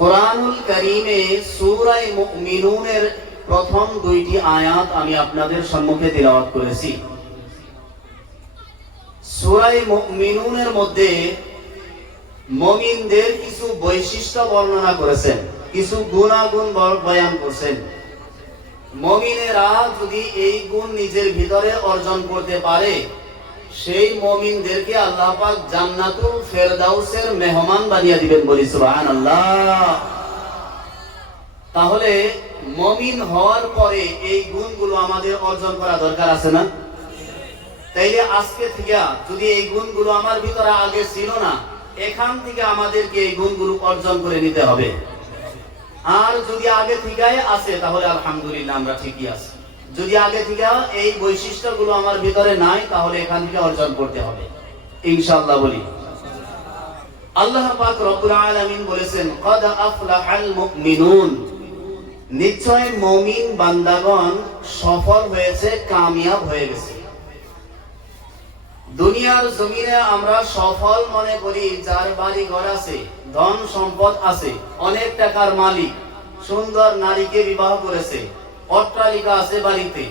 কোরআনুল কারীমে সূরা মুমিনুনের প্রথম দুইটি আয়াত আমি আপনাদের সম্মুখে তিলাওয়াত করেছি। সূরা মুমিনুনের মধ্যে মুমিনদের কিছু বৈশিষ্ট্য বর্ণনা করেছেন, কিছু গুণাগুণ বয়ান করেছেন। মুমিনেরা যদি এই গুণ নিজের ভিতরে অর্জন করতে পারে, সেই মুমিনদেরকে আল্লাহ পাক জান্নাতুল ফেরদাউসের মেহমান বানিয়ে দিবেন। বলি সুবহানাল্লাহ। তাহলে মুমিন হওয়ার পরে এই গুণগুলো আমাদের অর্জন করা দরকার আছে না? তাইলে আজকে থেকে যদি এই গুণগুলো আমার ভিতরে আগে ছিল না, এখান থেকে আমাদেরকে এই গুণগুলো অর্জন করে নিতে হবে। আর যদি আগে থেকে আছে তাহলে আলহামদুলিল্লাহ, আমরা ঠিকই আছি। যদি আগে থেকে এই বৈশিষ্ট্যগুলো আমার ভিতরে নাই, তাহলে এখান থেকে অর্জন করতে হবে ইনশাআল্লাহ। বলি আল্লাহ পাক রব্বুল আলামিন বলেছেন, ক্বাদ আফলাহাল মুমিনুন, নিশ্চয় মুমিন বান্দাগণ সফল হয়েছে, কামিয়াব হয়ে গেছে। দুনিয়ার জমিনে আমরা সফল মনে করি যার বাড়ি ঘর আছে, ধন সম্পদ আছে, অনেক টাকার মালিক, সুন্দর নারীকে বিবাহ করেছে, অট্টালিকা আছে বাড়িতে,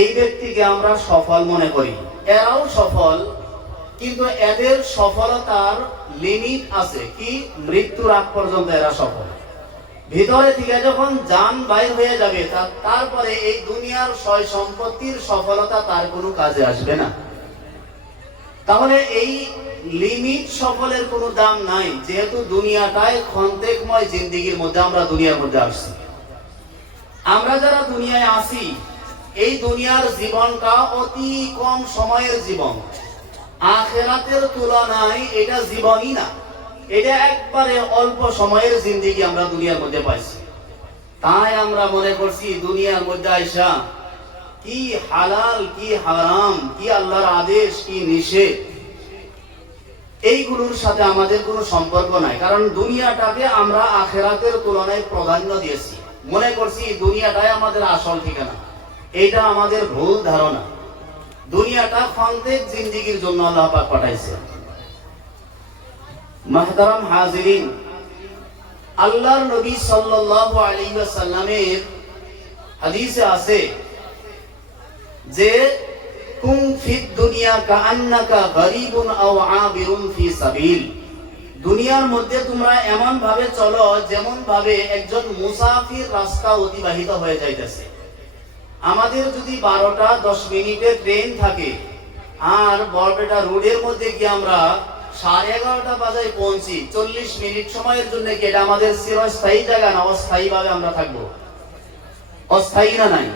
এই ব্যক্তিকে আমরা সফল মনে করি। এরাও সফল, কিন্তু এদের সফলতার লিমিট আছে। কি? মৃত্যুর আগ পর্যন্ত এরা সফল। ভিতরে থেকে যখন জান বাইর হয়ে যাবে, তারপরে এই দুনিয়ার সয় সম্পত্তির সফলতা তার কোনো কাজে আসবে না। তাহলে এই লিমিট সফলের কোনো দাম নাই, যেহেতু দুনিয়াটায় ক্ষন্তেকময় জিন্দেগির মধ্যে আমরা দুনিয়ার মধ্যে আসছি। আমরা যারা দুনিয়ায় আসি, এই দুনিয়ার জীবনটা অতি কম সময়ের জীবন। আখিরাতের তুলনায় এটা জীবনই না, এটা একবারে অল্প সময়ের জিন্দেগি আমরা দুনিয়ার মধ্যে পাইছি। তাই আমরা মনে করছি দুনিয়ার মধ্যে আইসা কি হালাল কি হারাম, কি আল্লাহর আদেশ কি নিষেধ, এইগুলোর সাথে আমাদের কোনো সম্পর্ক নাই। কারণ দুনিয়াটাকে আমরা আখিরাতের তুলনায় প্রাধান্য দিয়েছি, মনে করছি দুনিয়াটাই আমাদের আসল ঠিকানা। এটা আমাদের ভুল ধারণা। দুনিয়াটা ক্ষন্তেক জিন্দেগির জন্য আল্লাহ পাক পাঠাইছে। মুহতারাম হাজিরিন, আল্লাহর নবী সাল্লাল্লাহু আলাইহি ওয়াসাল্লামের হাদিসে আছে যে কুন ফিদ দুনিয়া কাআন্নাকা গরীবুন আও আবিরুন ফি সাবিল, দুনিয়ার মধ্যে তোমরা এমন ভাবে চলো যেমন ভাবে একজন মুসাফির রাস্তা অতিবাহিত হয়ে যাইতেছে। আমাদের যদি 12টা 10 মিনিটের ট্রেন থাকে, আর বরপেটা রোডের মধ্যে গিয়ে আমরা 11:30 বাজায় পৌঁছি, 40 মিনিট সময়ের জন্য কি এটা আমাদের চিরস্থায়ী জায়গা না অস্থায়ী ভাবে আমরা থাকবো? অস্থায়ী না নাই?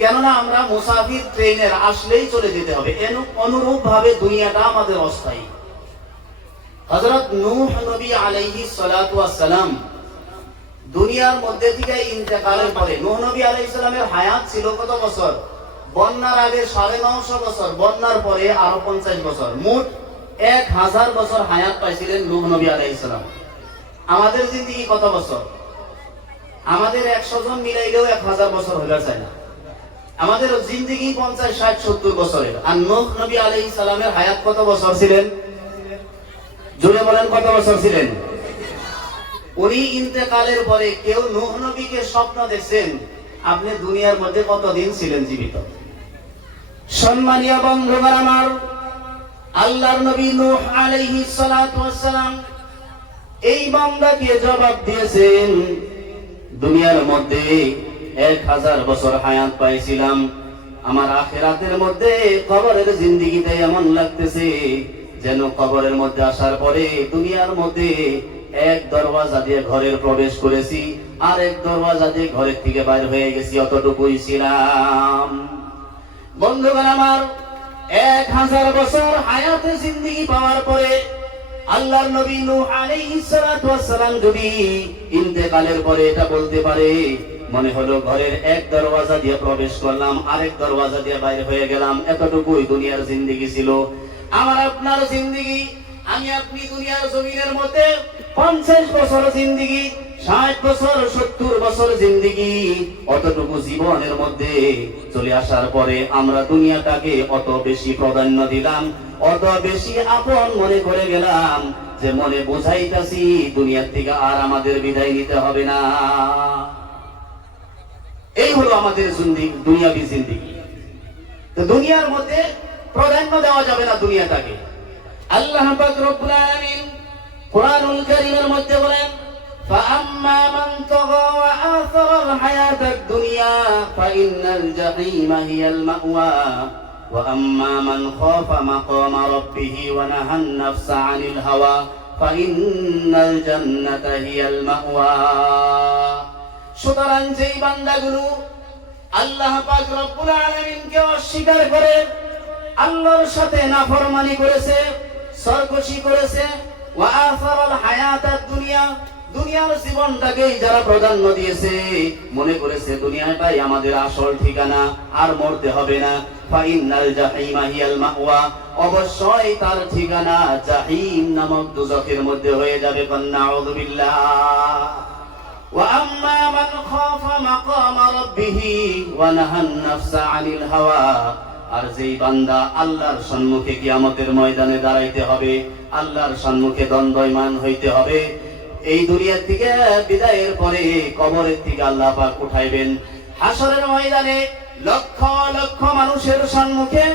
কেননা আমরা মুসাফির, ট্রেনের আসলেই চলে যেতে হবে। অনুরূপ ভাবে দুনিয়াটা আমাদের অস্থায়ী। হযরত নূহ নবী আলাইহিস সালাতু ওয়াস সালাম দুনিয়ার মধ্যে থেকে ইন্তেকালের পরে, নূহ নবী আলাইহিস সালামের হায়াত ছিল কত বছর? বন্যার আগে 950 বছর, বন্যার পরে আরো 50 বছর, মোট 1000 বছর হায়াত পাইছিলেন নূহ নবী আলাইহিস সালাম। আমাদের জিন্দেগি কত বছর? আমাদের 100 জন মিলাইলেও 1000 বছর হয়ে যায় না। আমাদের জিন্দেগি 50, 60, 70 বছরের। আর নূহ নবী আলাইহিস সালামের হায়াত কত বছর ছিলেন? জোরে বলেন, কত বছর ছিলেন? উনি ইন্তেকালের পরে কেউ নূহ নবীকে স্বপ্ন দেখছেন আপনি দুনিয়ার মধ্যে কতদিন ছিলেন জীবিত? সম্মানীয় বন্ধুগণ আমার, আল্লাহর নবী নূহ আলাইহিস সালাতু ওয়াস সালাম এই বান্দাকে জবাব দিয়েছেন, দুনিয়ার মধ্যে 1000 বছর হায়াত পাইছিলাম, আমার আখিরাতের মধ্যে কবরের জিন্দেগিতে এমন লাগতেছে যেন কবরের মধ্যে আসার পরে দুনিয়ার মধ্যে এক দরওয়াজা দিয়ে ঘরের প্রবেশ করেছি, আর এক দরওয়াজা দিয়ে ঘরের থেকে বাইরে হয়ে গেছি, অতটুকুই ছিলাম। বন্ধুগণ আমার, 1000 বছর হায়াতে জিন্দেগি পাওয়ার পরে আল্লাহর নবী নূহ আলাইহিস সালাতু ওয়াস সালাম যদি ইন্তেকালের পরে এটা বলতে পারে, মনে হলো ঘরের এক দরওয়াজা দিয়ে প্রবেশ করলাম, আরেক দরওয়াজা দিয়ে বাইরে হয়ে গেলাম, এতটুকুই দুনিয়ার জিন্দেগি ছিল। আমার আপনার জিন্দেগি, আমি আপনি দুনিয়ার জমিনের মধ্যে 50 বছর জিন্দেগি, 60 বছর 70 বছর জিন্দেগি, অতটুকু জীবনের মধ্যে চলে আসার পরে আমরা দুনিয়াটাকে অত বেশি প্রাধান্য দিলাম, অত বেশি আপন মনে করে গেলাম, যে মনে বুঝাইতাছি দুনিয়ার থেকে আর আমাদের বিদায় নিতে হবে না। এই হলো আমাদের দুনিয়াবি জিন্দেগি। তো দুনিয়ার মধ্যে প্রাধান্য দেওয়া যাবে না দুনিয়াটাকে। আল্লাহ পাক রব্বুল আলামিন কুরআনুল কারীমের মধ্যে বলেন, فأما من طغى وآثر الحياة الدنيا فإن الجحيم هي المأوى وأما من خاف مقام ربه ونهى النفس عن الهوى فإن الجنة هي المأوى। সুতরাং যেই বান্দাগুলো আল্লাহ পাক রব্বুল আলামিনকে অস্বীকার করে, আল্লাহর সাথে নাফরমানি করেছে, সরকশি করেছে, ওয়া আসারাল হায়াতাদ দুনিয়া, দুনিয়ার জীবনটাকেই যারা প্রাধান্য দিয়েছে, মনে করেছে দুনিয়াটাই আমাদের আসল ঠিকানা, আর মরতে হবে না, ফাইনাল জাহিমা হিয়াল মাওয়া, অবশ্যই তার ঠিকানা জাহিম নামক দোজখের মধ্যে হয়ে যাবে। নাউযু বিল্লাহ। ওয়া আম্মা মান খাফা মাকামা রাব্বিহি ওয়া নাহান নাফসা আনিল হাওয়া, আর যেই বান্দা আল্লাহর সম্মুখে কিয়ামতের ময়দানে দাঁড়াইতে হবে, আল্লাহর সম্মুখে দণ্ডায়মান হইতে হবে, এই দুনিয়া থেকে বিদায়ের পরে কবরের থেকে আল্লাহ পাক উঠাইবেন, হাসরের ময়দানে লক্ষ লক্ষ মানুষের সম্মুখে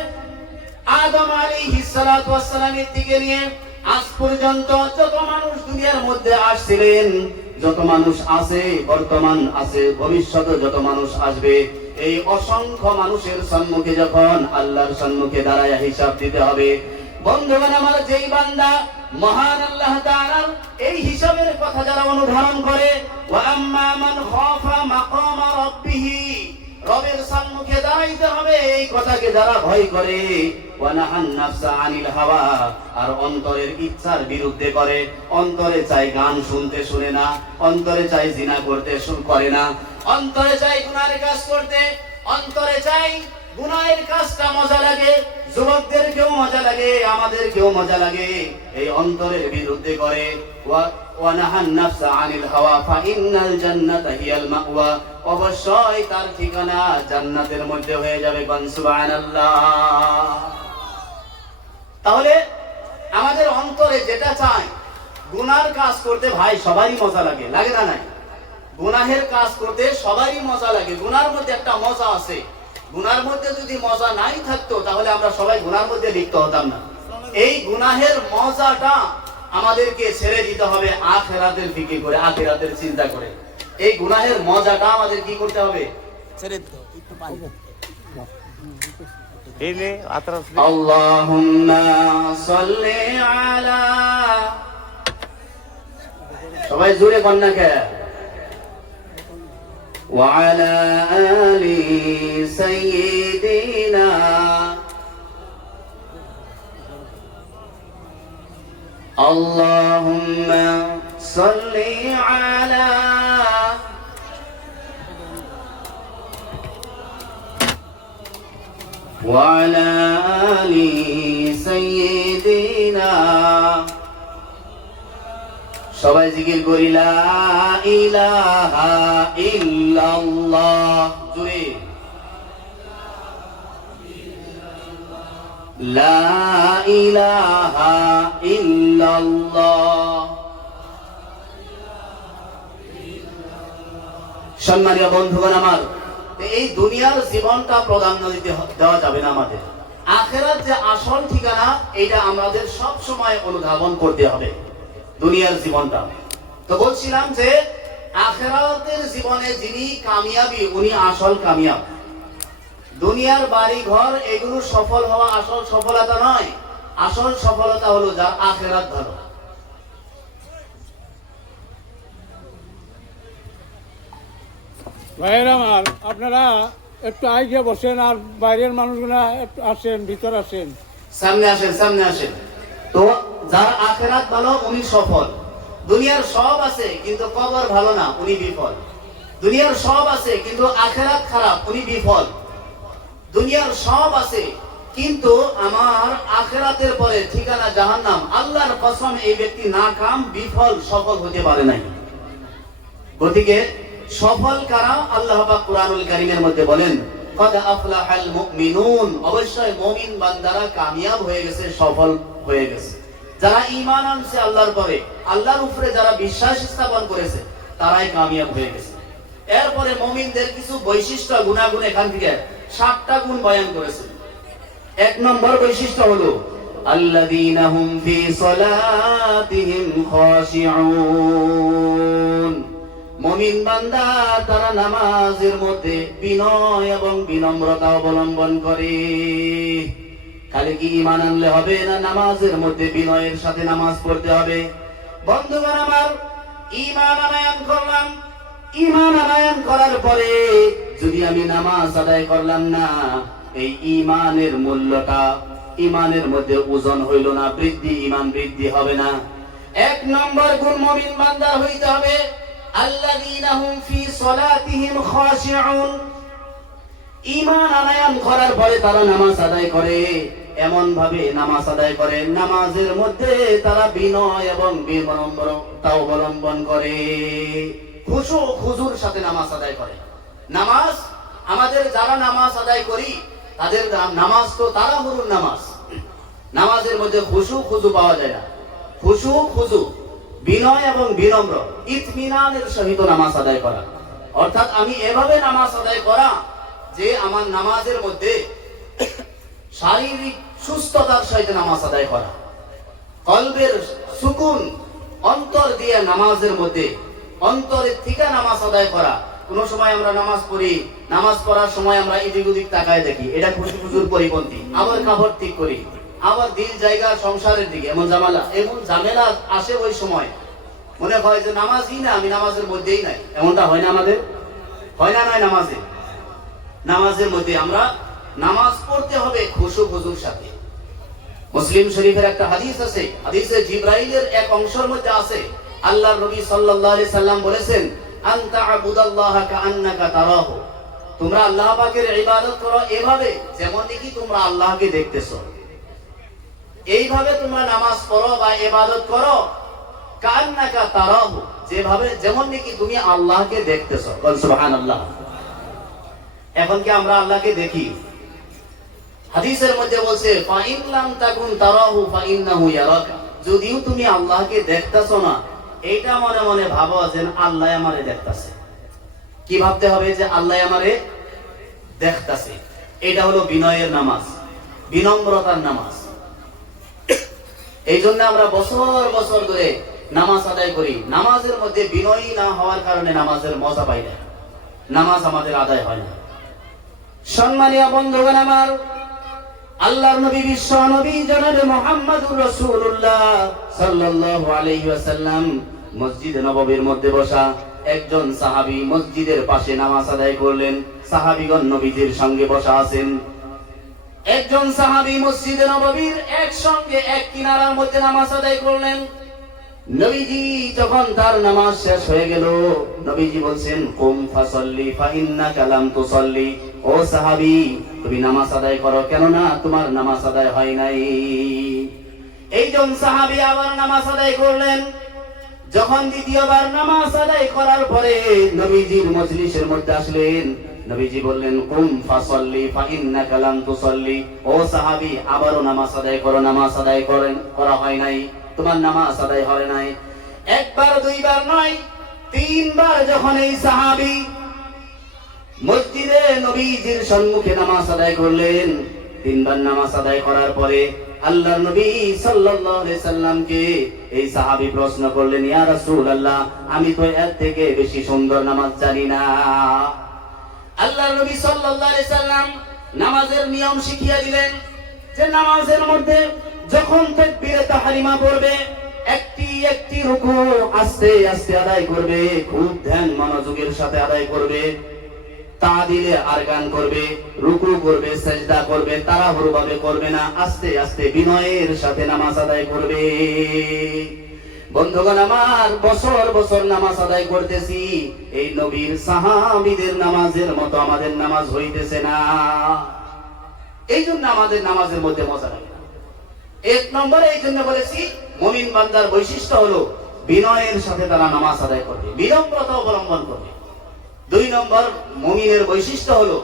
আদম আলাইহিস সালাতু ওয়াস সালামের থেকে নিয়ে আজ পর্যন্ত যত মানুষ দুনিয়ার মধ্যে আসছিলেন, যত মানুষ আছে, বর্তমান আছে, ভবিষ্যতে যত মানুষ আসবে, এই অসংখ্য মানুষের সম্মুখে যখন আল্লাহর সম্মুখে দাঁড়ায় হিসাব দিতে হবে, বন্ধুগণ আমার, যেই বান্দা মহান আল্লাহ তাআলার এই হিসাবের কথা যারা অনুধাবন করে, ওয়া আম্মা মান খাফা মাকামা রাব্বিহি, রবের সম্মুখে দাঁড়াইতে হবে এই কথাকে যারা ভয় করে, ওয়া নাহান নাফসা আনিল হাওয়া, আর অন্তরের ইচ্ছার বিরুদ্ধে করে, অন্তরে চাই গান শুনতে শুনে না, অন্তরে চাই জিনা করতে করে না, অন্তরে চাই গুনাহের কাজ করতে, অন্তরে চাই গুনাহের কাজটা মজা লাগে, যুবকদেরকেও মজা লাগে, আমাদেরকেও মজা লাগে, এই অন্তরের বিরুদ্ধে করে, ওয়া নাহান নাফসা আনিল হাওয়া ফাইনাল জান্নাতা হিয়াল মাওয়া, অবশ্যই তার ঠিকানা জান্নাতের মধ্যে হয়ে যাবে। সুবহানাল্লাহ। তাহলে আমাদের অন্তরে যেটা চাই, গুনার কাজ করতে ভাই সবারই মজা লাগে, লাগে না? নাই, গুনাহের কাজ করতে সবারই মজা লাগে, গুনার মধ্যে একটা মজা আছে। গুনার মধ্যে যদি মজা নাই থাকতো তাহলে আমরা সবাই গুনার মধ্যে লিপ্ত হতাম না। এই গুনাহের মজাটা আমাদেরকে ছেড়ে দিতে হবে আখিরাতের ফিকির করে, আখিরাতের চিন্তা করে। এই গুনাহের মজাটা আমাদের কি করতে হবে? ছেড়ে দিতে হবে। একটু পানি এনে আতরাফ আল্লাহুম্মা সাল্লি আলা, সবাই জোরে কন্যা কে, وعلى آل سيدنا اللهم صل على وعلى آل سيدنا, সবাই জিকির করি লা ইলাহা ইল্লাল্লাহ, জুড়ে লা ইলাহা ইল্লাল্লাহ। সম্মানীয় বন্ধুগণ আমার, এই দুনিয়ার জীবনটা প্রাধান্য দেওয়া যাবে না আমাদের। আখিরাত যে আসল ঠিকানা, এটা আমাদের সব সময় অনুধাবন করতে হবে দুনিয়ার জীবনটা। তো বলছিলাম যে আখিরাতের জীবনে যিনি কামিয়াবি, উনি আসল কামিয়াব। দুনিয়ার বাড়ি ঘর এগুলো সফল হওয়া আসল সফলতা নয়, আসল সফলতা হলো যার আখিরাত ভালো। ভাইয়েরা আমার, আপনারা একটু আগে বসেন, আর বাইরের মানুষগুলা একটু আসেন, ভিতর আসেন, সামনে আসেন, সামনে আসেন। তো যার আখিরাত ভালো উনি সফল। দুনিয়ার সব আছে কিন্তু কবর ভালো না, উনি বিফল। দুনিয়ার সব আছে কিন্তু আখিরাত খারাপ, উনি বিফল। দুনিয়ার সব আছে কিন্তু আমার আখিরাতের পরে ঠিকানা জাহান্নাম, আল্লাহর কসম এই ব্যক্তি নাকাম, বিফল, সফল হতে পারে নাই। গতিকে সফল কারা? আল্লাহ পাক কুরআনুল কারীমের মধ্যে বলেন, قد أفلح المؤمنون, অবশ্যই মুমিন বান্দারা কামিয়াব হয়ে গেছে, সফল হয়ে গেছে। যারা ঈমান আনছে আল্লাহর পরে, আল্লাহর উপরে যারা বিশ্বাস স্থাপন করেছে, তারাই কামিয়াব হয়ে গেছে। এরপরে মুমিনদের কিছু বৈশিষ্ট্য গুণাগুণ এখান থেকে 7টা গুণ বয়ান করেছে। 1 নম্বর বৈশিষ্ট্য হলো আল্লাযীনা হুম ফি সালাতিহিম খাশিউন। মুমিন বান্দা তারা নামাজের মধ্যে বিনয় এবং বিনম্রতা অবলম্বন করে। খালি কি ঈমান আনলে হবে না, নামাজের মধ্যে বিনয়ের সাথে নামাজ পড়তে হবে। বন্ধুগণ আমার, ঈমান আনয়ন করলাম, ঈমান আনয়ন করার পরে যদি আমি নামাজ আদায় করলাম না, এই ঈমানের মূল্যটা, ঈমানের মধ্যে ওজন হইল না, বৃদ্ধি, ঈমান বৃদ্ধি হবে না। 1 নম্বর গুণ মুমিন বান্দার হইতে হবে আল্লাযীনা হুম ফি সালাতিহিম খাশিউন। ঈমান আনয়ন করার পরে তারা নামাজ আদায় করে, এমন ভাবে নামাজ আদায় করে নামাজের মধ্যে তারা বিনয় এবং বিনম্রতা অবলম্বন করে, খুশু খুজুর সাথে নামাজ আদায় করে। নামাজ, আমাদের যারা নামাজ আদায় করি তাদের নামাজ তো তাড়াহুড়োর নামাজ। নামাজের মধ্যে খুশু খুজু পাওয়া যায় না। খুশু খুজু, বিনয় এবং বিনম্র, ইতমিনানের সহিত নামাজ আদায় করা, অর্থাৎ আমি এভাবে নামাজ আদায় করা যে আমার নামাজের মধ্যে শারীরিক সুস্থতার সহিত নামাজ আদায় করা, কলবের সুকুন, অন্তর দিয়ে নামাজের মধ্যে অন্তরের থেকে নামাজ আদায় করা। কোন সময় আমরা নামাজ পড়ি, নামাজ পড়ার সময় আমরা এদিক ওদিক তাকায় দেখি, এটা খুশু খুজুর পরিপন্থী, আবার কাপড় ঠিক করি, আবার দিল জায়গা সংসারের দিকে এমন ঝামেলা আসে, ওই সময় মনে হয় যে নামাজই না, আমি নামাজের মধ্যেই নাই। এমনটা হয় না আমাদের? হয় না? নয়, নামাজের মধ্যে আমরা নামাজ পড়তে হবে খুশু খুজুর সাথে। মুসলিম শরীফের একটা হাদিস আছে, হাদিসে জিবরাইলের এক অংশের মধ্যে আছে, আল্লাহর নবী সাল্লাল্লাহু আলাইহি সাল্লাম বলেছেন, আনতা আবুদাল্লাহা কাআন্নাকা তারাহু, তোমরা আল্লাহ পাকের ইবাদত করো এভাবে যেমন নাকি তোমরা আল্লাহকে দেখতেছো। এইভাবে তোমরা নামাজ পড়ো বা ইবাদত করো, কাআন্নাকা তারাহু, যেভাবে যেমন নাকি তুমি আল্লাহকে দেখতেছো। বল সুবহানাল্লাহ। এখন কি আমরা আল্লাহকে দেখি? হাদিসের মধ্যে বলছে, ফা ইন লাম তাকুন তারাহু ফা ইন্নাহু ইয়ারাকা, যদিও তুমি আল্লাহকে দেখতেছো না, এইটা মনে মনে ভাবো যে আল্লাহ আমারে দেখতাছে। কি ভাবতে হবে? যে আল্লাহ আমারে দেখতাছে। এটা হলো বিনয়ের নামাজ, বিনম্রতার নামাজ। এই জন্য আমরা বছর বছর ধরে নামাজ আদায় করি, নামাজের মধ্যে বিনয়ী না হওয়ার কারণে নামাজের মজা পাই না, নামাজ আমাদের আদায় হয় না। সম্মানীয় বন্ধুগণ আমার, আল্লাহর নবী, বিশ্ব নবী জনাবে মুহাম্মদুর রাসূলুল্লাহ সাল্লাল্লাহু আলাইহি ওয়াসাল্লাম মসজিদে নববীর মধ্যে বসা একজন সাহাবী মসজিদের পাশে নামাজ আদায় করলেন। সাহাবীগণ নবীজির সঙ্গে বসা আছেন। একজন সাহাবী মসজিদে নববীর একসঙ্গে এক কিনারার মধ্যে নামাজ আদায় করলেন। নবীজি যখন তার নামাজ শেষ হয়ে গেল, নবীজি বলছেন, কুম ফাসাল্লি ফা ইন্নাকা লাম তুসাল্লি, ও সাহাবী তুমি নামাজ আদায় করো, কেননা তোমার নামাজ আদায় হয় নাই। এইজন সাহাবী আবার নামাজ আদায় করলেন। যখন দ্বিতীয়বার নামাজ আদায় করার পরে নবীজির মজলিসের মধ্যে আসলেন, নবীজি বললেন, কুম ফাসাল্লি ফা ইন্নাকা লাম তুসাল্লি, ও সাহাবী আবারও নামাজ আদায় করো, নামাজ আদায় করা হয় নাই, তোমার নামাজ আদায় হয় নাই। একবার দুইবার নয়, 3 বার যখন এই সাহাবী মসজিদে নবীজির সম্মুখে নামাজ আদায় করলেন, 3 বার নামাজ আদায় করার পরে আল্লাহর নবী সাল্লাল্লাহু আলাইহি সাল্লামকে এই সাহাবী প্রশ্ন করলেন, ইয়া রাসূলুল্লাহ, আমি তো এর থেকে বেশি সুন্দর নামাজ জানি না। আল্লাহর নবী সাল্লাল্লাহু আলাইহি সাল্লাম নামাজের নিয়ম শিখিয়ে দিলেন যে নামাজের মধ্যে যখন তাকবীরে তাহরিমা পড়বে, একটি একটি রুকু আস্তে আস্তে আদায় করবে, খুব ধ্যান মনোযোগের সাথে আদায় করবে, তাদিলে আরকান করবে, রুকু করবে, সেজদা করবে, তাড়াহুড়ো ভাবে করবে না, আস্তে আস্তে বিনয়ের সাথে নামাজ আদায় করবে। বন্ধুগণ আমার, বছর বছর নামাজ আদায় করতেছি, এই নবীর সাহাবীদের নামাজের মতো আমাদের নামাজ হইতেছে না। এই জন্য আমাদের নামাজের মধ্যে মজা লাগে না। 1 নম্বরে এই জন্য বলেছি, মুমিন বান্দার বৈশিষ্ট্য হলো বিনয়ের সাথে তারা নামাজ আদায় করবে, বিনম্রতা অবলম্বন করবে। 2 নম্বর মুমিনের বৈশিষ্ট্য হলো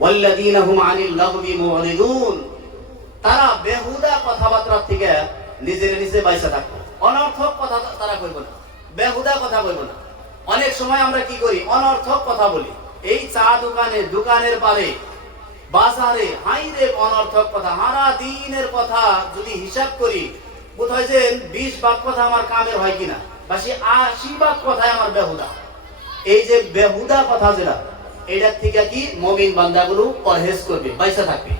ওয়াল্লাযীনা হুম আনিল লাগবি মুরিদুন, তারা বেহুদা কথাবার্তা থেকে নিজের নিজে বাইসা থাকবো। অনর্থক কথা তারা কইব না, বেহুদা কথা কইব না। অনেক সময় আমরা কি করি, অনর্থক কথা বলি। এই চা দোকানে, দোকানের পারে, বাজারে হাইরে অনর্থক কথা। সারা দিনের কথা যদি হিসাব করি, বোধ হয় যে 20 ভাগ কথা আমার কামের হয় কিনা, বা সে 80 ভাগ কথায় আমার বেহুদা। এই যে বেহুদা কথা যেটা, এটার থেকে কি মুমিন বান্দাগুলো পরহেজ করবে, বাইসা থাকবে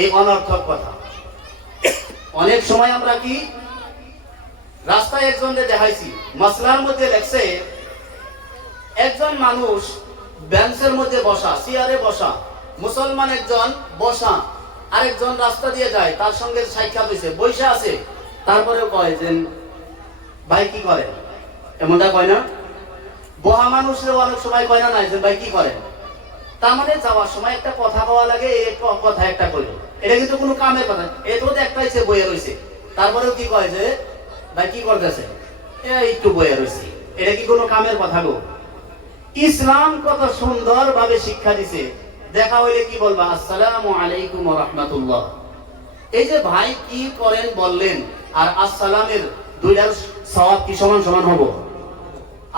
এই অনর্থক কথা। অনেক সময় আমরা কি রাস্তায় একজনকে দেখাইছি, মাসলার মধ্যে লেখছে একজন মানুষ বেঞ্চের মধ্যে বসা, চেয়ারে বসা, মুসলমান একজন বসা, আরেকজন রাস্তা দিয়ে যায়, তার সঙ্গে সাক্ষাৎ হয়েছে, বৈশা আছে, তারপরেও কয় যে ভাই কি করেন, এমনটা কয় না? বহা মানুষের অনেক সময় কয় না নাই যে ভাই কি করেন। তার মানে যাওয়ার সময় একটা কথা কওয়া লাগে, এই কথা একটা কইল, এটা কিন্তু কোনো কামের কথা। এই তো একটা হচ্ছে বইয়ে রয়েছে, তারপরেও কি কয় যে ভাই কি করতেছে, একটু বইয়ে রয়েছে, এটা কি কোনো কামের কথা গো? ইসলাম কত সুন্দর ভাবে শিক্ষা দিছে। দেখা হইলে কি বলবা, আসসালামু আলাইকুম ওয়া রাহমাতুল্লাহ। এই যে ভাই কি করেন বললেন আর আসসালামের দুইটার সওয়াব কি সমান সমান হবো?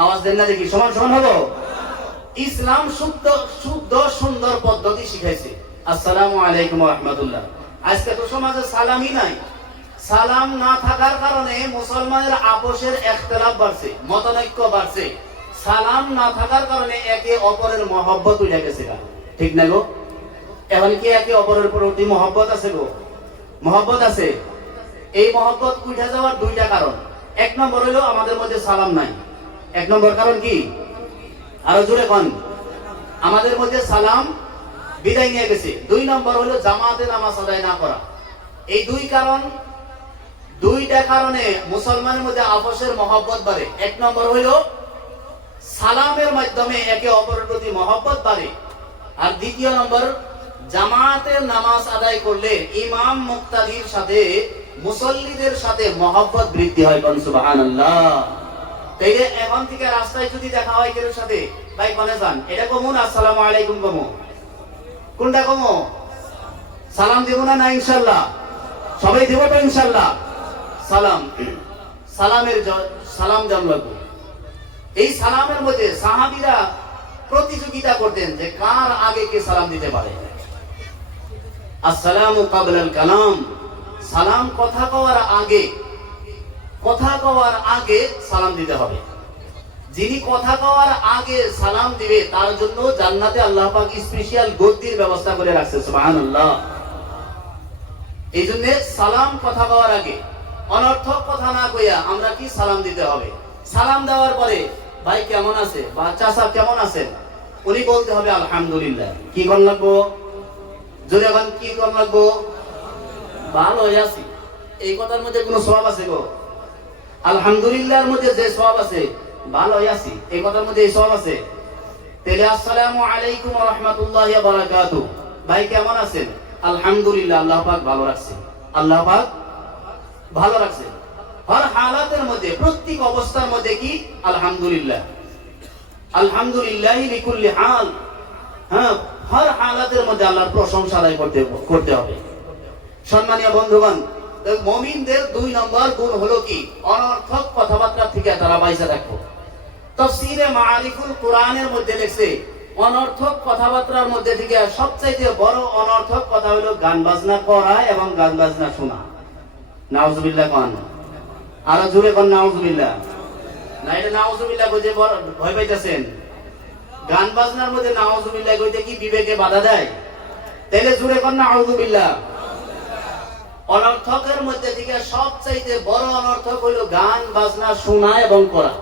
আওয়াজ দেন না দেখি, সমান সমান হবো? ইসলাম শুদ্ধ শুদ্ধ সুন্দর পদ্ধতি শিখাইছে, আসসালামু আলাইকুম ওয়া রাহমাতুল্লাহ। আজকে তো সমাজে সালামই নাই। সালাম না থাকার কারণে মুসলমানের আপোষের ইখতিলাফ বাড়ছে, মতানৈক্য বাড়ছে। সালাম না থাকার কারণে একে অপরের মহব্বত উঠে গেছে, ঠিক না গো? এখন কি একে অপরের প্রতি মহব্বত আছে গো? মহব্বত আছে। এই মহব্বত উঠে যাওয়ার দুইটা কারণ। এক নম্বর হলো আমাদের মধ্যে সালাম নাই। এক নম্বর কারণ কি? আরো জোরে কোন? আমাদের মধ্যে সালাম বিদায় নিয়ে গেছে। দুই নম্বর হলো জামাতে নামাজ আদায় না করা। এই দুইটা কারণে মুসলমানের মধ্যে আপোষের মহব্বত বাড়ে। এক নম্বর হলো সালামের মাধ্যমে একে অপরের প্রতি মহব্বত বাড়ে। আর দ্বিতীয় নম্বর, জামাতের নামাজ আদায় করলে ইমাম মুক্তাদির সাথে, মুসল্লিদের সাথে মহব্বত বৃদ্ধি হয়। সুবহানাল্লাহ। তাই এখন থেকে রাস্তায় যদি দেখা হয় কেউ সাথে, ভাই কোনে যান, এটা কমুন আসসালামু আলাইকুম কমু, কোনটা কমু? সালাম দেব না? না ইনশাআল্লাহ সবাই দেব তো ইনশাআল্লাহ। সালাম জান লাগবে। এই সালামের মধ্যে সাহাবীরা প্রতিযোগিতা করতেন যে কার আগে কে সালাম দিতে পারে। আসসালামু ক্বাবলাল কালাম, সালাম কথা কওয়ার আগে সালাম দিতে হবে। যিনি কথা কওয়ার আগে সালাম দিবে তার জন্য জান্নাতে আল্লাহ পাক স্পেশাল গদ্দির ব্যবস্থা করে রাখছে। সুবহানাল্লাহ। এই জন্য সালাম কথা কওয়ার আগে, অনর্থক কথা না কইয়া আমরা কি সালাম দিতে হবে। সালাম দেওয়ার পরে ভাই কেমন আছে বা চাচা কেমন আছেন, উনি বলতে হবে আলহামদুলিল্লাহ। কি কর লাগবো? জোরে এখন কি কর লাগবো? ভালো আছি। এই কথার মধ্যে কোনো সওয়াব আছে গো? আলহামদুলিল্লাহর মধ্যে যে সওয়াব আছে, ভালো আছি এই কথার মধ্যে এই সওয়াব আছে। তাহলে আসসালামু আলাইকুম ওয়া রাহমাতুল্লাহি ওয়া বারাকাতুহু, ভাই কেমন আছেন? আলহামদুলিল্লাহ, আল্লাহ পাক ভালো রাখছে, আল্লাহ পাক ভালো রাখছে। হর হালাতের মধ্যে, প্রত্যেক অবস্থার মধ্যে কি আলহামদুলিল্লাহ, আলহামদুলিল্লাহি লিকুল্লি হাল। হ্যাঁ, হর হালাতের মধ্যে আল্লাহর প্রশংসা আদায় করতে হবে। সম্মানীয় বন্ধুগণ, মুমিনদের 2 নম্বর গুণ হলো কি? অনর্থক কথাবার্তা থেকে তারা বাইসা থাকবে। তাফসীরে মাআরিফুল কোরআনের মধ্যে লেখছে, অনর্থক কথাবার্তার মধ্যে থেকে সবচাইতে বড় অনর্থক কথা হলো গান বাজনা করা এবং গান বাজনা শোনা। নাউজুবিল্লাহ কোন? আরো জোরে কোন নাউজুবিল্লাহ। না, এটা নাউজুবিল্লাহ কইতে ভয় পাইতেছেন? গান বাজনার মধ্যে নাউজুবিল্লাহ কইতে কি বিবেকে বাধা দেয়? তাইলে জোরে কোন নাউজুবিল্লাহ। অনর্থকের মধ্যে থেকে সবচাইতে বড় অনর্থক হলো গান বাজনা শোনা এবং করা।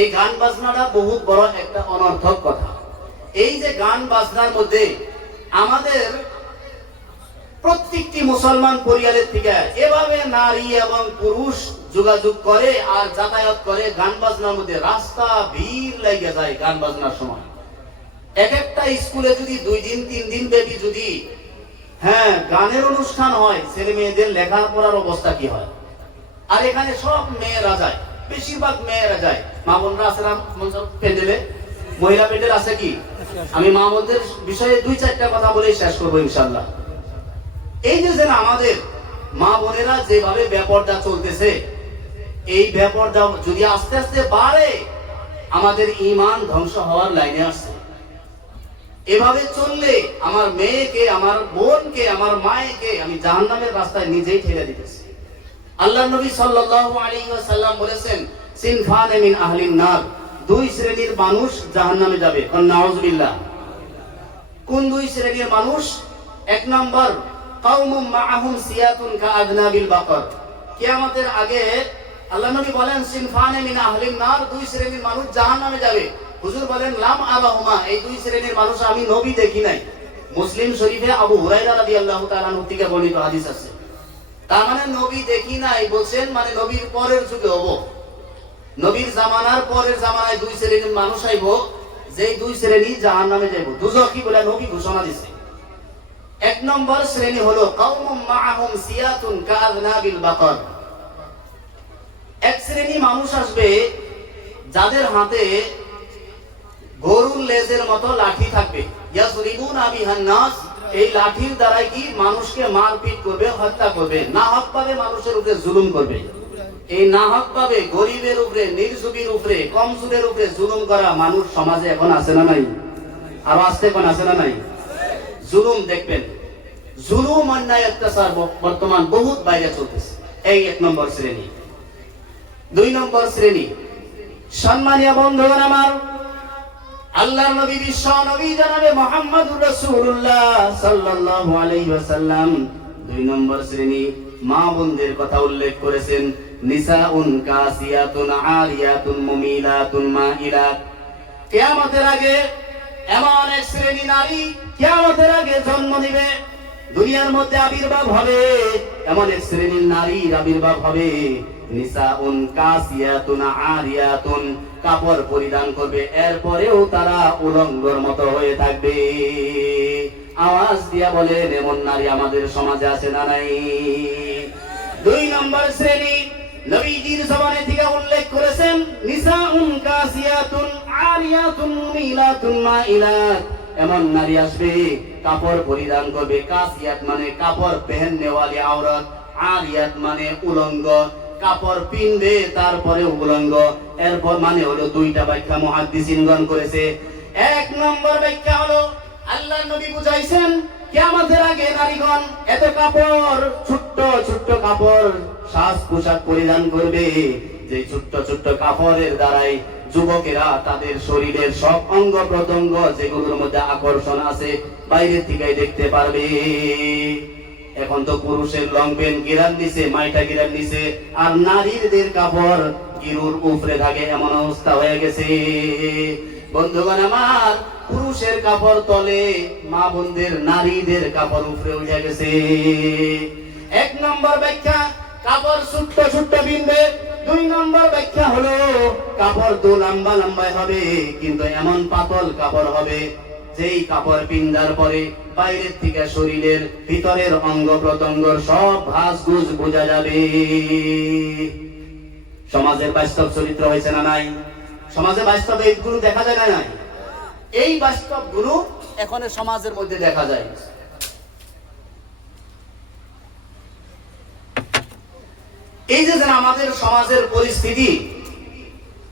এই গান বাজনাটা বহুত বড় একটা অনর্থক কথা। এই যে গান বাজনার মধ্যে আমাদের প্রত্যেকটি মুসলমান পরিবারের থেকে এভাবে নারী এবং পুরুষ যোগাযোগ করে আর যাতায়াত করে গান বাজনার মধ্যে, রাস্তা ভিড় লেগে যায় গান বাজনার সময়। এক একটা স্কুলে যদি 2 দিন 3 দিন ব্যাপী যদি গানের অনুষ্ঠান হয়, ছেলে মেয়েদের লেখাপড়ার অবস্থা কি হয়? আর এখানে সব মেয়েরা যায়, বেশিরভাগ মেয়েরা যায়। মা বোনরা আছে না প্যান্ডেলে? মহিলা প্যান্ডেল আছে কি? আমি মা বোনদের বিষয়ে 2-4টা কথা বলেই শেষ করবো ইনশাআল্লাহ। এই যে আমাদের মা বোনেরা যেভাবে ব্যাপারটা চলতেছে, এই ব্যাপারটা যদি আস্তে আস্তে বাড়ে, আমাদের ঈমান ধ্বংস হওয়ার লাইনে আসছে। এভাবে চললে আমার মেয়েকে, আমার বোনকে, আমার মায়েকে আমি জাহান্নামের রাস্তায় নিজেই ঠেলে দিতেছি। আল্লাহর নবী সাল্লাল্লাহু আলাইহি ওয়াসাল্লাম বলেছেন, সিনফানে মিন আহলিন নার, দুই শ্রেণীর মানুষ জাহান্নামে যাবে। নাউযুবিল্লাহ। কোন দুই শ্রেণীর মানুষ? এক নম্বর, কাউমুম মাআহুম সিয়াতুন কাআযনাবিল বাকর। কিয়ামতের আগে আল্লাহর নবী বলেন, সিনফানে মিন আহলিন নার, দুই শ্রেণীর মানুষ জাহান্নামে যাবে। হুজুর বলেন, লাম আরাহুমা, এই দুই শ্রেণীর মানুষ আমি নবী দেখি নাই। মুসলিম শরীফে আবু হুরায়রা রাদিয়াল্লাহু তাআলা আনহু থেকে বর্ণিত হাদিস আছে। তার মানে নবী দেখি নাই বলছেন, মানে নবীর পরের যুগে হবো, নবীর জামানার পরের জামানায় দুই শ্রেণীর মানুষ আইব, যেই দুই শ্রেণী জাহান্নামে যাইব, দুজখী বলে নবী ঘোষণা দিছে। এক নম্বর শ্রেণী হলো কাউমুম মাআহুম সিয়াতুন কাআযনাবিল বাকর। এক শ্রেণী মানুষ আসবে যাদের হাতে গরুর লেজের মতো লাঠি থাকবে। ইয়াসরিবুনা বিহান নাস, এই লাঠির দ্বারা কি মানুষকে মারপিট করবে, হত্যা করবে, নাহক ভাবে মানুষের উপরে জুলুম করবে। এই নাহক ভাবে গরিবের উপরে, নির্জীবের উপরে, কমজোরের উপরে জুলুম করা মানুষ সমাজে এখন আছে না নাই? আর আসতে এখন আছে না নাই? জুলুম দেখবেন, জুলুম অন্যায় অত্যাচার বর্তমান বহুত বাইরে চলতেছে। এই এক নম্বর শ্রেণী। দুই নম্বর শ্রেণী, সম্মানীয় বন্ধুগণ আমার, আল্লাহর নবী, বিশ্ব নবী জনাবে মুহাম্মদুর রাসূলুল্লাহ সাল্লাল্লাহু আলাইহি ওয়াসাল্লাম দুই নম্বর শ্রেণী মা বোনদের কথা উল্লেখ করেছেন। নিসাউন কাসিয়াতুন আরিয়াতুন মুমিলাতুন মাইলাত। কিয়ামতের আগে এমন এক শ্রেণী নারী কিয়ামতের আগে জন্ম নিবে, দুনিয়ার মধ্যে আবির্ভাব হবে। এমন এক শ্রেণীর নারীর আবির্ভাব হবে, নিসাউন কাসিয়াতুন আরিয়াতুন, কাপড় পরিধান করবে, এরপরেও তারা উলঙ্গর মতো হয়ে থাকবে। আওয়াজ দিয়া বলেন, এমন নারী আমাদের সমাজে আছে না নাই? দুই নম্বর শ্রেণী নবীজির জবানে থেকে উল্লেখ করেছেন, নিসাউন কাসিয়াতুন আরিয়াতুন মুমিলাতুন মাইলাত। এমন নারী আসবে, কাপড় পরিধান করবে। কাসিয়াত মানে কাপড় পেহেননে ওয়ালি আওরাত, আরিয়াত মানে উলঙ্গ, কাপড় পিনবে তারপরে উলঙ্গ। এরপর মানে হলো দুইটা ব্যাখ্যা মুহাদ্দিসিনগণ করেছে। এক নম্বর ব্যাখ্যা হলো, আল্লাহর নবী বুঝাইছেন কিয়ামতের আগে নারীগণ এত কাপড়, ছোট্ট ছোট্ট কাপড়, সাজ পোশাক পরিধান করবে, যে ছোট্ট ছোট্ট কাপড়ের দ্বারাই যুবকেরা তাদের শরীরের সব অঙ্গ প্রত্যঙ্গ যেগুলোর মধ্যে আকর্ষণ আছে বাইরের থেকে দেখতে পারবে। এখন তো পুরুষের লং প্যান্ট গিরার নিচে, মাইটা গিরার নিচে, আর নারীদের কাপড় গিরুর উপরে থাকে, এমন অবস্থা হয়ে গেছে। বন্ধুগণ আমার, পুরুষের কাপড় তলে, মা বোনদের নারীদের কাপড় উপরে উঠে গেছে। এক নম্বর ব্যাখ্যা, কাপড় ছোট্ট ছোট্ট বিনবে। দুই নম্বর ব্যাখ্যা হলো, কাপড় তো লম্বা লম্বাই হবে, কিন্তু এমন পাতল কাপড় হবে যেই কাপড় পিন্দার পরে বাইরের থেকে শরীরের ভিতরের অঙ্গ প্রত্যঙ্গর সব ভাঁজগুজ বোঝা যাবে। সমাজের বাস্তব চরিত্র হয়েছে না নাই? সমাজে বাস্তবে এইগুলো দেখা যায় না নাই? এই বাস্তব গুলো এখন সমাজের মধ্যে দেখা যায়। এই যে আমাদের সমাজের পরিস্থিতি,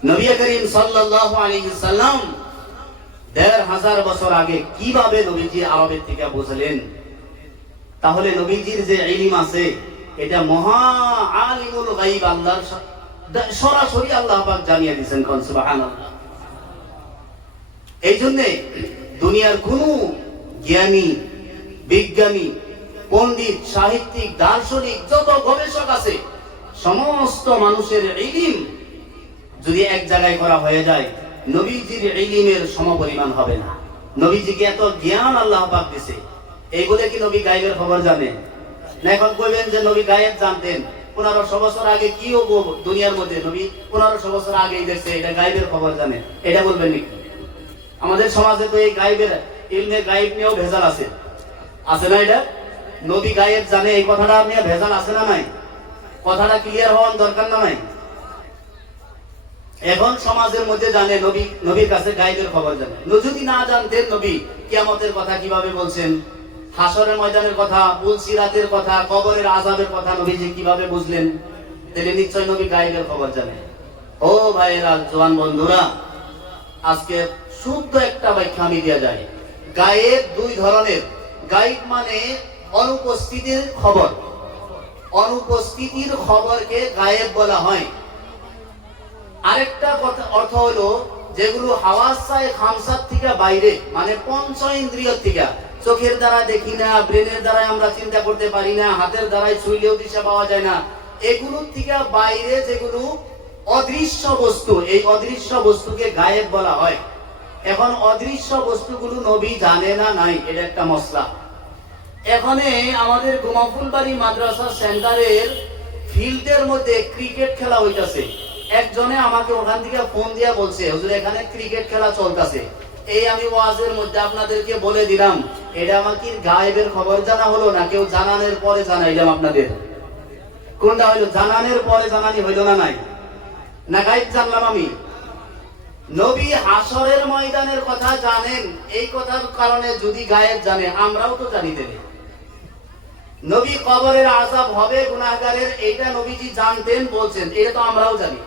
নবী করিম সাল্লাল্লাহু আলাইহি সাল্লাম ১৫০০ বছর আগে কিভাবে নবীজি আরবের থেকে বুঝলেন? তাহলে নবীজির যে ইলম আছে, এটা মহা আলিমুল গায়ব, আল্লাহর সরাসরি আল্লাহ পাক জানিয়ে দিয়েছেন। সুবহানাল্লাহ। এই জন্য দুনিয়ার কোন জ্ঞানী, বিজ্ঞানী, পণ্ডিত, সাহিত্যিক, দার্শনিক, যত গবেষক আছে, সমস্ত মানুষের ইলম যদি এক জায়গায় করা হয়ে যায়, নবীজির ইলমের সমপরিমাণ হবে না। নবীজিকে এত জ্ঞান আল্লাহ পাক দিয়েছে, এইগুলো কি নবী গায়েবের খবর জানেন না? এখন কইবেন যে নবী গায়েব জানতেন, 1500 বছর আগে কি হবো দুনিয়ার মধ্যে, নবী 1500 বছর আগেই দেখছে, এটা গায়েবের খবর জানেন, এটা বলবেন নাকি? আমাদের সমাজে তো এই গায়েবের ইলমে গায়েব নিয়েও ভেজাল আছে, আছে না? এটা নবী গায়েব জানে, এই কথাটা নিয়ে ভেজাল আছে না নাই? কথাটা ক্লিয়ার হওয়ার দরকার না নাই? এখন সমাজের মধ্যে জানে নবী, নবীর কাছে গায়েবের খবর জানে। যদি না জানতেন নবী কিয়ামতের কথা কিভাবে বলছেন, হাসরের ময়দানের কথা, পুলসিরাতের কথা, কবরের আযাবের কথা নবীজি কিভাবে বুঝলেন? তাহলে নিশ্চয় নবী গায়েবের খবর জানেন। ও ভাইয়েরা, জওয়ান বন্ধুরা, আজকে শুদ্ধ একটা ব্যাখ্যা আমি দেয়া যায়। গায়েব দুই ধরনের। গায়েব মানে অনুপস্থিতির খবর, অনুপস্থিতির খবরকে গায়েব বলা হয়। আরেকটা কথা অর্থ হলো যেগুলো হাওয়াসায়ে খামসাত থেকে বাইরে, মানে পঞ্চ ইন্দ্রিয় থেকে, চোখের দ্বারা দেখি না, ব্রেনের দ্বারা আমরা চিন্তা করতে পারি না, হাতের দ্বারাই ছুঁইলেও দিশা পাওয়া যায় না, এগুলোর থেকে বাইরে যেগুলো অদৃশ্য বস্তু, এই অদৃশ্য বস্তুকে গায়েব বলা হয়। এখন অদৃশ্য বস্তুগুলো নবী জানে না নাই, এটা একটা মসলা। এখানে আমাদের গোমাফুলবাড়ি মাদ্রাসা সেন্টারের ফিল্ডের মধ্যে ক্রিকেট খেলা হইতাছে। একজনে আমাকে ওখান থেকে ফোন দিয়া বলছে, হুজুর এখানে ক্রিকেট খেলা চলতেছে। এই আমি ওয়াজের মধ্যে আপনাদেরকে বলে দিলাম, এটা আমার কি গায়েবের খবর জানা হলো না কেউ জানানোর পরে জানাইলাম আপনাদের? কোনটা হইলো? জানানোর পরে জানানি হইলো না নাই? না গায়েব জানলাম আমি? নবী হাসরের ময়দানের কথা জানেন, এই কথার কারণে যদি গায়েব জানে, আমরাও তো জানি দেবে। নবী কবরের আযাব হবে গুনাহগারের, এইটা নবীজি জানতেন, বলছেন, এটা তো আমরাও জানি।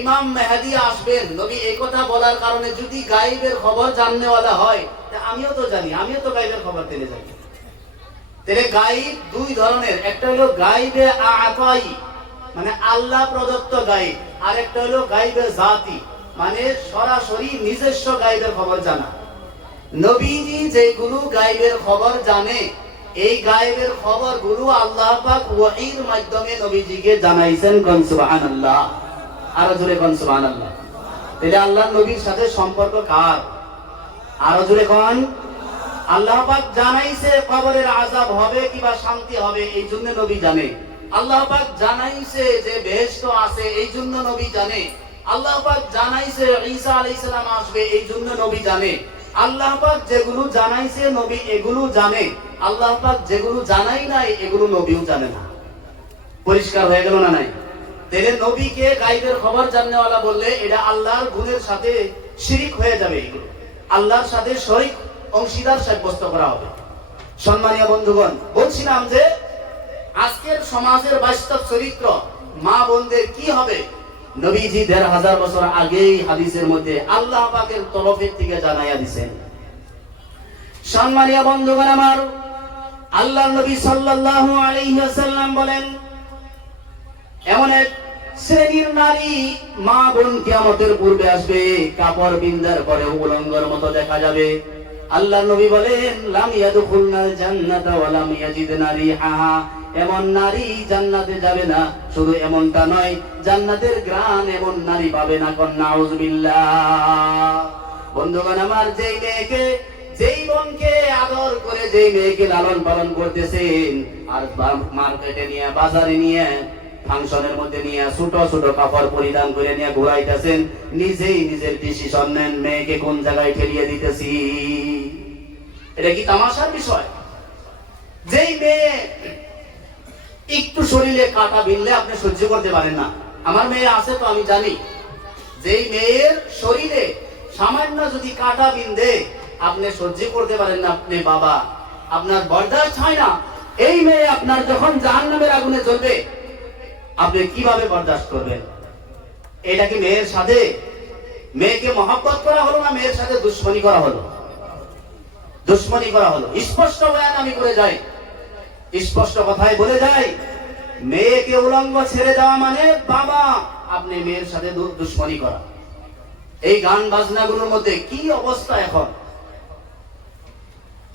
ইমাম মেহেদী আসবেন, নবী এই কথা বলার কারণে যদি গায়েবের খবর জাননেওয়ালা হয়, তা আমিও তো জানি, আমিও তো গায়েবের খবর পেলে জানি। তাহলে গায়েব দুই ধরনের, একটা হলো গায়েবে আতাই, মানে আল্লাহ প্রদত্ত গায়েব, আর একটা হলো গায়েবে জাতি, মানে সরাসরি নিজস্ব গায়েবের খবর জানা। নবীজি যেগুলো গায়েবের খবর জানে, এই গায়েবের খবরগুলো আল্লাহ পাক ওহীর মাধ্যমে নবীজিকে জানাইছেন। কোন সুবহানাল্লাহ, আরো জোরে কোন সুবহানাল্লাহ। তাহলে আল্লাহর নবীর সাথে সম্পর্ক কার? আরো জোরে কোন। আল্লাহ পাক জানাইছে কবরের আযাব হবে কিবা শান্তি হবে, এই জন্য নবী জানে। আল্লাহ পাক জানাইছে যে বেহেশত আছে, এই জন্য নবী জানে। আল্লাহ পাক জানাইছে ঈসা আলাইহিস সালাম আসবে, এই জন্য নবী জানে। আল্লাহ পাক যেগুলো জানাইছে নবী এগুলো জানে, আল্লাহ পাক যেগুলো জানাই নাই এগুলো নবীও জানে না। পরিষ্কার হয়ে গেল না নাই? তাহলে নবীকে গায়েবের খবর জাননেওয়ালা বললে এটা আল্লাহর গুণের সাথে শিরিক হয়ে যাবে, এগুলো আল্লাহর সাথে শরীক অংশীদার সাব্যস্ত করা হবে। সম্মানীয় বন্ধুগণ, বলছিলাম যে আজকের সমাজের বাস্তব চরিত্র মা বোনদের কি হবে, নবীজি ১৫০০ বছর আগেই হাদিসের মধ্যে আল্লাহ পাকের তরফের থেকে জানাইয়া দিয়েছেন। সম্মানীয় বন্ধুগণ আমার, আল্লাহর নবী সাল্লাল্লাহু আলাইহি ওয়াসাল্লাম বলেন, এমন এক শ্রেণীর নারী মা বোন কিয়ামতের পূর্বে আসবে, কাপড় বিন্দার পরে উলঙ্গর মতো দেখা যাবে। আল্লাহর নবী বলেন, লাম ইয়াদখুলনাল জান্নাতা ওয়া লাম ইয়াজিদনা রিহাহা, এমন নারী জান্নাতে যাবে না, শুধু এমনটা নয়, জান্নাতের ঘ্রাণ এমন নারী পাবে না। কোন নাউযুবিল্লাহ। বন্ধুগণ আমার, যেই মেয়েকে, যেই বোনকে আদর করে, যেই মেয়েকে লালন পালন করতেছেন, আর মার্কেটে নিয়ে, বাজারে নিয়ে, ফাংশনের মধ্যে নিয়ে ছোট ছোট কাপড় পরিধান করে নিয়ে ঘুরাইতেছেন, নিজেই নিজের ডিসিশন নেন মেয়েকে কোন জায়গায় ঠেলিয়ে দিতেছি। এটা কি তামাশার বিষয়? যেই মেয়ে একটু শরীরে কাটা বিনলে আপনি সহ্য করতে পারেন না, আমার মেয়ে আছে তো আমি জানি, যেই মেয়ের শরীরে সামান্য যদি কাটা বিন্দে আপনি সহ্য করতে পারেন না, আপনি বাবা, আপনার বরদাস্ত হয় না, এই মেয়ে আপনার যখন জাহান্নামের আগুনে জ্বলবে আপনি কিভাবে বরদাস্ত করবেন? এটা কি মেয়ের সাথে, মেয়েকে মহব্বত করা হলো না মেয়ের সাথে দুশ্মনী করা হলো? দুশ্মনী করা হলো। স্পষ্ট বয়ান আমি করে যাই, স্পষ্ট কথাই বলে যাই, মেয়েকে উলঙ্গ ছেড়ে দেওয়া মানে বাবা আপনি মেয়ের সাথে দুশ্মনী করা। এই গান বাজনাগুলোর মধ্যে কি অবস্থা এখন,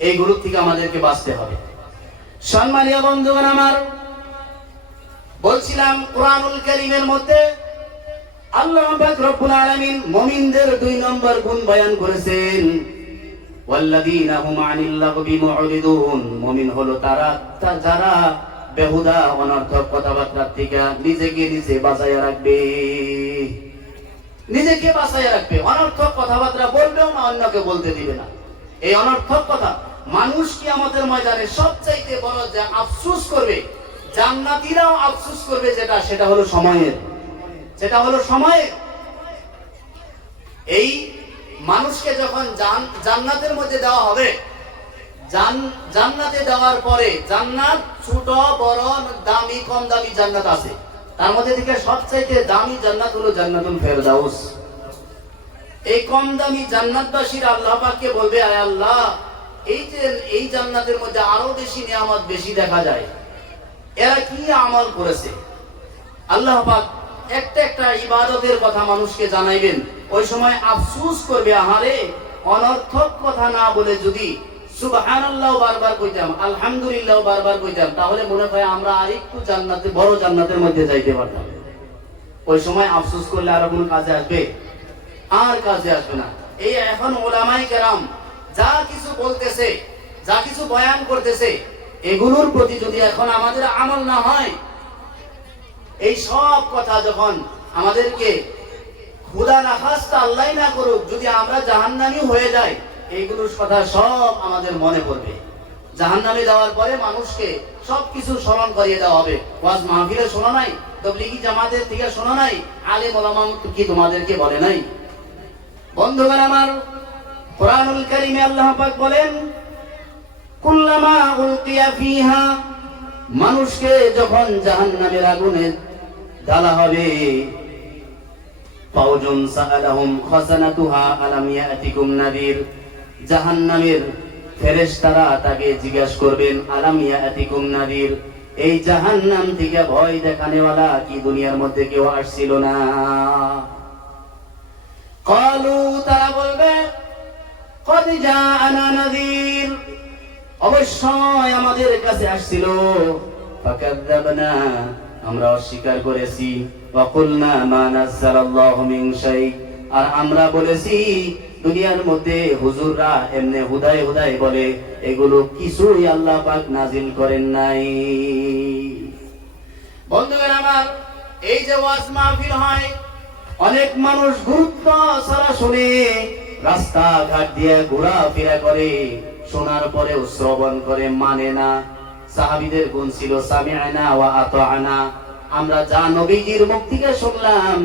এইগুলোর থেকে আমাদেরকে বাঁচতে হবে। সম্মানীয় বন্ধুগণ আমার, বলছিলাম কোরআনুল কারীমের মধ্যে আল্লাহ পাক রব্বুল আলামিন মুমিনদের ২ নম্বর গুণ বয়ান করেছেন, ওয়াল্লাযীনা হুম আনিল লাগবি মুরিদুন। মুমিন হলো তারা যারা বেহুদা অনর্থক কথাবার্তা থেকে নিজেকে নিজে বাঁচাইয়া রাখবে, নিজেকে বাঁচাইয়া রাখবে। অনর্থক কথাবার্তা বলবেও না, অন্যকে বলতে দিবে না। এই অনর্থক কথা মানুষ কিয়ামতের ময়দানে সবচাইতে বড় যে আফসোস করবে, জান্নাতীরাও আফসোস করবে, সেটা হলো সময়ের, সেটা হলো সময়ের। এই মানুষকে যখন জান্নাতের মধ্যে দেওয়া হবে, জান্নাতে দেওয়ার পরে জান্নাত ছোট বড় দামি কম দামি জান্নাত আছে, তার মধ্যে থেকে সবচাইতে দামি জান্নাত হলো জান্নাতুল ফেরদাউস। এই কম দামি জান্নাতবাসীরা আল্লাহ পাককে বলবে, আয় আল্লাহ, এই জান্নাতের মধ্যে আরো বেশি নিয়ামত বেশি দেখা যায়, এরা কি আমল করেছে? আল্লাহ পাক একটা একটা ইবাদতের কথা মানুষকে জানাইবেন। ওই সময় আফসোস করবে, আহারে, অনর্থক কথা না বলে যদি সুবহানাল্লাহ বারবার কইতাম, আলহামদুলিল্লাহ বারবার কইতাম, তাহলে মনে হয় আমরা আরেকটু জান্নাতে, বড় জান্নাতের মধ্যে যাইতে পারতাম। ওই সময় আফসোস করলে আর কোনো কাজে আসবে? আর কাজে আসবে না। এই এখন ওলামায়ে কেরাম যা কিছু বলতেছে, যা কিছু বয়ান করতেছে, এগুলোর প্রতি যদি এখন আমাদের আমল না হয়, এই সব কথা যখন আমাদেরকে খুদা না খাস্তা আল্লাহ না করুক, যদি আমরা জাহান্নামী হয়ে যাই, এইগুলোর কথা সব আমাদের মনে পড়বে। জাহান্নামে যাওয়ার পরে মানুষকে সবকিছু স্মরণ করিয়ে দেওয়া হবে। ওয়াজ মাহফিলে শোনা নাই, তাবলীগী জামাতের থেকে শোনা নাই, আলেম ওলামা কি তোমাদেরকে বলে নাই? বন্ধুগণ আমার, কোরআনুল কারীমে আল্লাহ পাক বলেন, কুল্লামা উলকিয়া ফিহা, মানুষকে যখন জাহান্নামের আগুনে ঢালা হবে, ফাউজুন সাআলাহুম খাযানাতুহা আলাম ইয়াতিকুম নাযীর, জাহান্নামের ফেরেশতারা তাকে জিজ্ঞাসা করবেন, আলাম ইয়াতিকুম নাযীর, এই জাহান্নাম থেকে ভয় দেখানেওয়ালা কি দুনিয়ার মধ্যে কেউ আসছিল না? ক্বালু, তারা বলবে, ক্বাদ জাআনা নাযীর, অবশ্যই আমাদের কাছে আসছিল। ফাকাযযাবনা, আমরা অস্বীকার করেছি। ওয়া কুলনা মা নাযালাল্লাহু মিন শাই, আর আমরা বলেছি দুনিয়ার মধ্যে হুজুররা এমনি হুদায় হুদায় বলে, এগুলো কিছুই আল্লাহ পাক নাজিল করেন নাই। বন্ধুগণ আমার, এই যে ওয়াজ মাহফিল হয়, অনেক মানুষ গুরুত্ব ছাড়া শুনে, রাস্তাঘাট দিয়ে ঘোরাফেরা করে, শোনার পরেও শ্রবণ করে, মানে না। সাহাবীদের গুণ ছিল সামি'না ওয়া আতা'না, আমরা যা নবীজির মুখ থেকে শুনলাম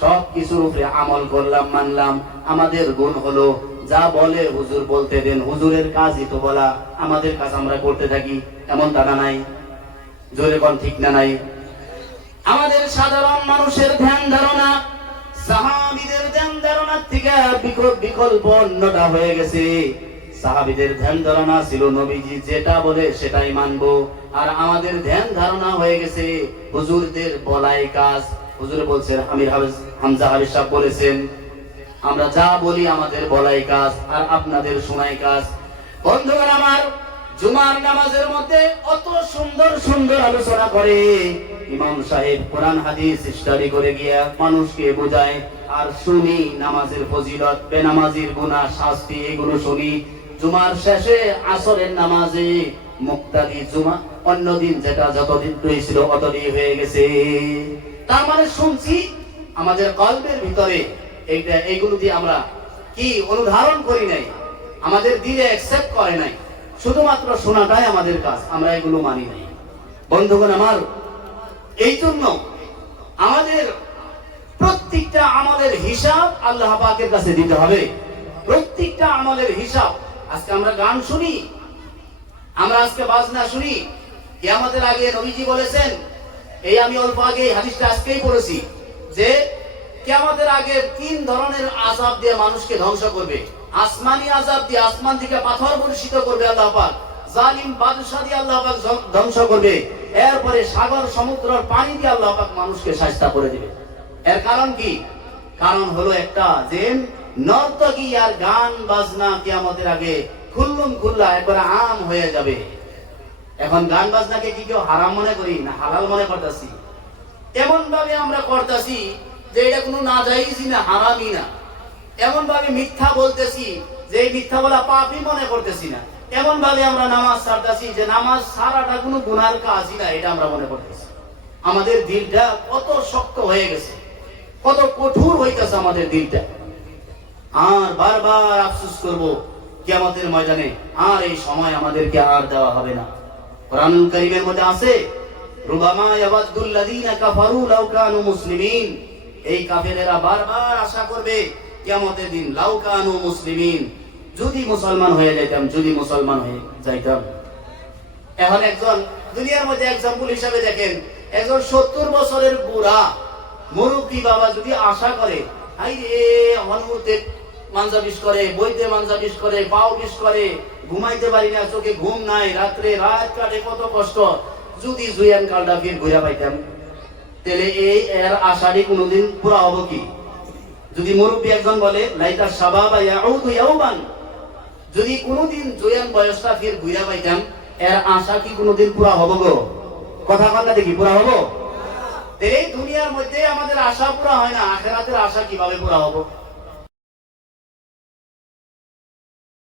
সব কিছুর উপরে আমল করলাম, মানলাম। আমাদের গুণ হলো যা বলে হুজুর বলতে দেন, হুজুরের কাজই তো বলা, আমাদের কাজ আমরা করতে থাকি, এমন তা নাই? জোরে কোন ঠিক না নাই? আমাদের সাধারণ মানুষের ধ্যান ধারণা সাহাবীদের ধ্যান ধারণার থেকে বিকল্প অন্যটা হয়ে গেছে। সাহাবীদের ধ্যান ধারণা ছিল নবীজি যেটা বলে সেটাই মানবো, আর আমাদের ধ্যান ধারণা হয়ে গেছে হুজুরদের বলাই কাজ। হুজুর বলছেন, আমির হামজা হাবিব সাহেব বলেছেন, আমরা যা বলি আমাদের বলাই কাজ, আর আপনাদের শোনাই কাজ। বন্ধুগণ আমার, জুমার নামাজের মধ্যে অত সুন্দর সুন্দর আলোচনা করে ইমাম সাহেব, কোরআন হাদিস স্টাডি করে গিয়া মানুষকে বোঝায়, আর শুনি নামাজের ফজিলত, বেনামাজির গুনাহ, শাস্তি, এগুলো শুনি। জুমার শেষে আসরের নামাজে মুক্তাদি জুমা, অন্যদিন যেটা যতদিন হয়েছিল অতদিন হয়ে গেছে। তার মানে শুনছি, আমাদের কলবের ভিতরে এইগুলো দিয়ে আমরা কি অনুধারণ করি নাই, আমাদের দিলে অ্যাকসেপ্ট করে নাই, শুধুমাত্র শোনাটাই আমাদের কাজ, আমরা এগুলো মানি নাই। বন্ধুগণ আমার, এই জন্য আমাদের প্রত্যেকটা আমলের হিসাব আল্লাহ পাকের কাছে দিতে হবে। প্রত্যেকটা আমলের হিসাব। আজকে আমরা গান শুনি, আমরা আজকে বাজনা শুনি, কিয়ামতের আগে নবীজি বলেছেন, এই আমি অল্প আগে হাদিসটা আজকেই পড়েছি, যে কিয়ামতের আগে 3 ধরনের আযাব দিয়ে মানুষকে ধ্বংস করবে। আসমানি আযাব দিয়ে, আসমান থেকে পাথর বর্ষিত করবে আল্লাহ পাক। জালিম বাদশা দিয়ে আল্লাহ পাক ধ্বংস করবে। এরপরে সাগর সমুদ্রের পানি দিয়ে আল্লাহ পাক মানুষকে শাস্তি করে দিবে। এর কারণ কি? কারণ হলো একটা, যে নর্তকী আর গান বাজনা কিয়ামতের আগে খুল্লুম খুল্লা একবার আম হয়ে যাবে। এখন গান বাজনাকে কি কেউ হারাম মনে করি না হালাল মনে করতেছি? এমন ভাবে আমরা করতেছি যে এটা কোনো নাজায়েজই না, হারামই না। এমন ভাবে মিথ্যা বলতেছি যে এই মিথ্যা বলা পাপই মনে করতেছি না। এমন ভাবে আমরা নামাজ ছাড়তেছি যে নামাজ ছাড়াটা কোনো গুনার কাজই না, এটা আমরা মনে করতেছি। আমাদের দিলটা কত শক্ত হয়ে গেছে, কত কঠোর হইতেছে আমাদের দিলটা। আর বারবার আফসোস করব কিয়ামতের ময়দানে, আর এই সময় আমাদেরকে আর দেওয়া হবে না। কোরআনুল কারীমের মধ্যে আছে, রুবামা ইয়াওয়াদুল লাযিনা কাফারু লাউ কানু মুসলিমিন, এই কাফেরেরা বারবার আশা করবে কিয়ামতের দিন, লাউ কানু মুসলিমিন, যদি মুসলমান হয়ে যাইতাম, যদি মুসলমান হয়ে যাইতাম। এখন একজন দুনিয়ার মধ্যে এক্সাম্পল হিসাবে দেখেন, একজন 70 বছরের বুড়া মুরব্বী বাবা যদি আশা করে, আই রে হনুতে মানজা বিষ করে, বইতে মানজা বিষ করে, পাও বিষ করে, ঘুমাইতে পারি না, চোখে ঘুম নাই, রাত্রে রাত কাটে, কত কষ্ট, যদি জুয়ান কালটা ফির ঘুরে পাইতাম, তাহলে এই এর আশাটি কোনোদিন পুরা হবো কি? যদি মুরব্বী একজন বলে লাইতা শাবাবা ইয়াউদু ইয়াউবান, যদি কোনোদিন জুয়ান বয়সটা ফির ঘুরে পাইতাম, এর আশা কি কোনোদিন পুরা হবো গো? কথা কথা দেখি পুরা হবো? এই দুনিয়ার মধ্যে আমাদের আশা পুরা হয় না, আখিরাতের আশা কিভাবে পুরা হবো?